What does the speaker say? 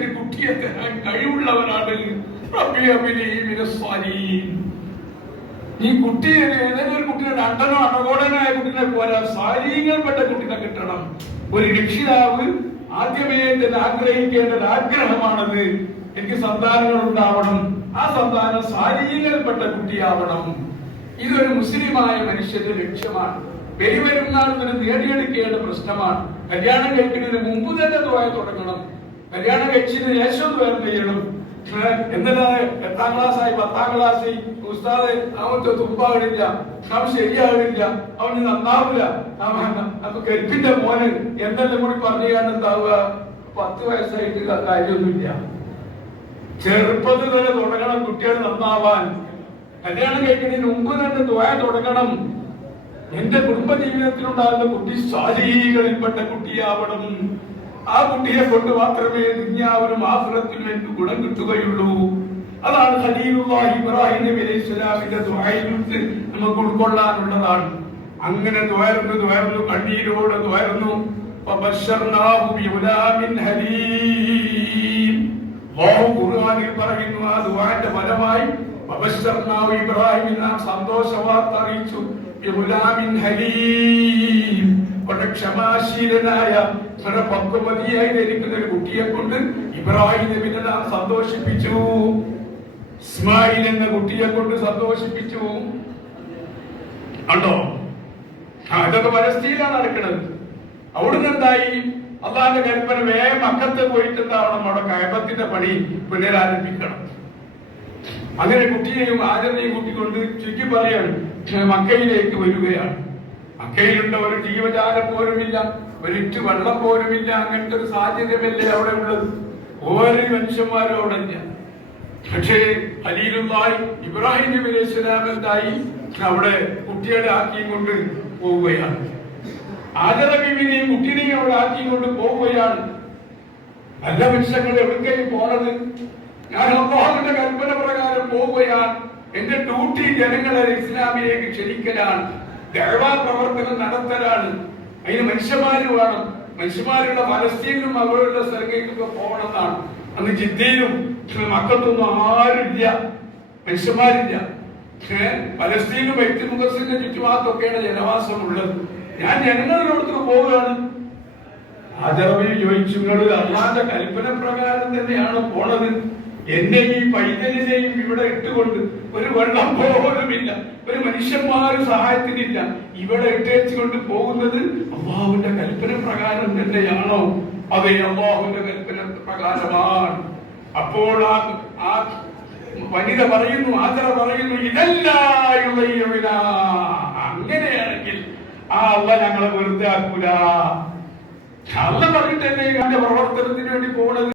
എനിക്കൊരു കുട്ടിയെ തരാൻ കഴിവുള്ളവനാണ്. നീ കുട്ടിയെ ഏതെങ്കിലും ഒരു കുട്ടിയെ രണ്ടനോ അടകോടനായ കുട്ടിനെ പോരാ, സാരീകൾപ്പെട്ട കുട്ടിനെ കിട്ടണം. ഒരു രക്ഷിതാവ് ആദ്യമേ തന്നെ ആഗ്രഹിക്കേണ്ട ഒരു ആഗ്രഹമാണത്. എനിക്ക് സന്താനങ്ങൾ ഉണ്ടാവണം, ആ സന്താനം സാരീകൾപ്പെട്ട കുട്ടിയാവണം. ഇതൊരു മുസ്ലിമായ മനുഷ്യന്റെ ലക്ഷ്യമാണ്. പെരുവരുന്നാൾ നേടിയെടുക്കേണ്ട പ്രശ്നമാണ്. കല്യാണം കഴിക്കുന്നതിന് മുമ്പ് തന്നെ ദുആ തുടങ്ങണം. കല്യാണം കഴിച്ചതിന് ശേഷം ദുആ ചെയ്യണം. എന്നിട്ട് 8ാം ക്ലാസ്സായി 10ാം ക്ലാസ്സിൽ ഉസ്താദ് അവൻ തുമ്പാവിടില്ല, അവൻ ശരിയാവിടില്ല, അവന് നന്നാവില്ല, അപ്പൊ കെൽപ്പിന്റെ മോന് എന്തെല്ലാം കൂടി പറഞ്ഞാണ് എന്താവുക? 10 വയസ്സായിട്ട് കാര്യമൊന്നുമില്ല. ചെറുപ്പത്തിൽ തന്നെ തുടങ്ങണം കുട്ടികൾ നന്നാവാൻ. കല്യാണം കഴിക്കുന്നതിന് മുമ്പ് തന്നെ ദുആ തുടങ്ങണം. എന്റെ കുടുംബ ജീവിതത്തിലുണ്ടാകുന്ന കുട്ടി സാലിഹീകളിൽപ്പെട്ട കുട്ടിയാവണം. ആ കുട്ടിയെ കൊണ്ട് മാത്രമേ ദുനിയാവിലും ആഖിറത്തിലും എനിക്ക് ഗുണം കിട്ടുകയുള്ളൂ. അതാണ് ഖലീലുല്ലാഹി ഇബ്രാഹിം നബി അലൈഹിസ്സലാമിന്റെ ദുആയിൽ നമുക്ക് ഉൾക്കൊള്ളാനുള്ളതാണ്. അങ്ങനെ ദുആയിരുന്നു കണ്ണീരോടെ ദുആയിരുന്നു. ഫബശർനാഹു ബിഗുലാമിൻ ഹലീം. അല്ലാഹു ഖുർആനിൽ പറയുന്നു, ആ ദുആന്റെ ഫലമായി ഫബശർനാഹു ഇബ്രാഹിം നാം സന്തോഷ വാർത്ത അറിയിച്ചു. ബിഗുലാമിൻ ഹലീം, ക്ഷമാശീലനായ പക്വമതിയായി ധരിക്കുന്ന ഒരു കുട്ടിയെ കൊണ്ട് ഇബ്രാഹിം നബിയെ നാം സന്തോഷിപ്പിച്ചു. ഇസ്മായിൽ എന്ന കുട്ടിയെ കൊണ്ട് സന്തോഷിപ്പിച്ചു. കണ്ടോ? അതൊക്കെ പലസ്തീനിലാണ് നടക്കുന്നത്. അവിടുന്ന് എന്തായി? അള്ളാന്റെ കൽപ്പന വേഗം മക്കത്ത് പോയിട്ട് എന്താവണം? അവിടെ കഅബത്തിന്റെ പണി പുനരാരംഭിക്കണം. അങ്ങനെ കുട്ടിയെയും ആചരണയും കൂട്ടിക്കൊണ്ട് ചുരുക്കി പറയാണ് മക്കയിലേക്ക് വരികയാണ്. മക്കയിലുള്ള ഒരു ജീവജാലം പോലുമില്ല, ഒരിറ്റ് വെള്ളം പോലുമില്ല. അങ്ങനത്തെ ഒരു സാഹചര്യമല്ലേ അവിടെ ഉള്ളത്. ഓരോ മനുഷ്യന്മാരും അവിടെ ഇല്ല. പക്ഷേ ഖലീലുല്ലാഹി ഇബ്രാഹിം നബി അലൈഹിസ്സലാം എന്തായി? അവിടെ കുട്ടികളെ ആക്കിയും കൊണ്ട് പോവുകയാണ്. ആദര ബീവിനെയും കുട്ടിനെയും അവിടെ ആക്കിയും കൊണ്ട് പോവുകയാണ്. നല്ല മനുഷ്യങ്ങൾ എവിടേക്കായി പോണത്? ഞാൻ അല്ലാഹുവിന്റെ കൽപ്പന പ്രകാരം പോവുകയാണ്. എന്റെ ഡ്യൂട്ടി ജനങ്ങളെ ഇസ്ലാമിലേക്ക് ക്ഷണിക്കലാണ്, ദഅവാ പ്രവർത്തനം നടത്തലാണ്. അതിന് മനുഷ്യന്മാര് വേണം. മനുഷ്യന്മാരുള്ള പലസ്തീനിലും അവരുടെ സ്ഥലത്തേക്കൊക്കെ പോകണമെന്നാണ്. അന്ന് ജിദ്ദയിലും മക്കത്തൊന്നും ആരുമില്ല, മനുഷ്യന്മാരില്ല. പലസ്തീനിലും ബൈത്തുൽ മുഖദ്ദസിന്റെ ചുറ്റുഭാഗത്തൊക്കെയാണ് ജനവാസമുള്ളത്. ഞാൻ ജനങ്ങളോടത്ത് പോവുകയാണ്. ആദരവിൽ ചോദിച്ചു, നിങ്ങൾ അള്ളാന്റെ കൽപ്പന പ്രകാരം തന്നെയാണ് പോണത്? എന്നെ ഈ പൈതലിനെയും ഇവിടെ ഇട്ടുകൊണ്ട് ഒരു വെള്ളം പോലുമില്ല, ഒരു മനുഷ്യന്മാരും സഹായത്തിനില്ല, ഇവിടെ ഇട്ടേച്ചുകൊണ്ട് പോകുന്നത് അള്ളാഹുവിന്റെ കൽപ്പന പ്രകാരം തന്നെയാണോ? അതെ, അള്ളാഹുവിന്റെ കൽപ്പന പ്രകാരമാണ്. അപ്പോൾ ആ വനിത പറയുന്നു, ആദര പറയുന്നു, ഇതല്ല, അങ്ങനെയാണെങ്കിൽ ആ അള്ളാഹ് ഞങ്ങളെ വെറുതെ ആക്കൂല. അള്ളാഹ് പറഞ്ഞിട്ടല്ലേ പ്രവർത്തനത്തിന് വേണ്ടി പോണത്.